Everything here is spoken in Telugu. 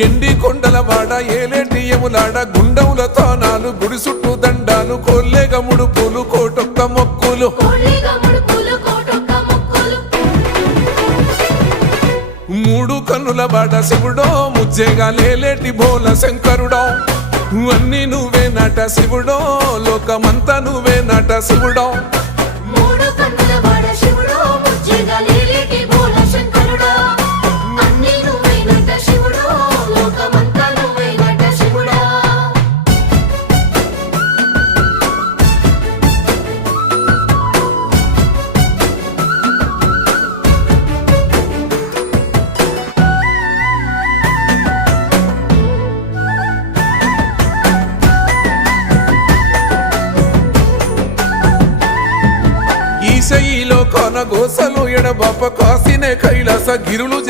ఎండి కొండల వాడ ఏలేటి యములాడ గుండముల తానాలు గుడి చుట్టూ దండాలు కొల్లేగ ముడుపులు కోటొక్క మొక్కులు మూడు కన్నుల వాడ శివుడో ముజ్జేగా లేలేటి బోల శంకరుడో అన్ని నువ్వే నట శివుడో లోకమంతా నువ్వే నట శివుడో ఈశయిలో కొన గోసలు ఎడబాప కాసినే కైలాస గిరులు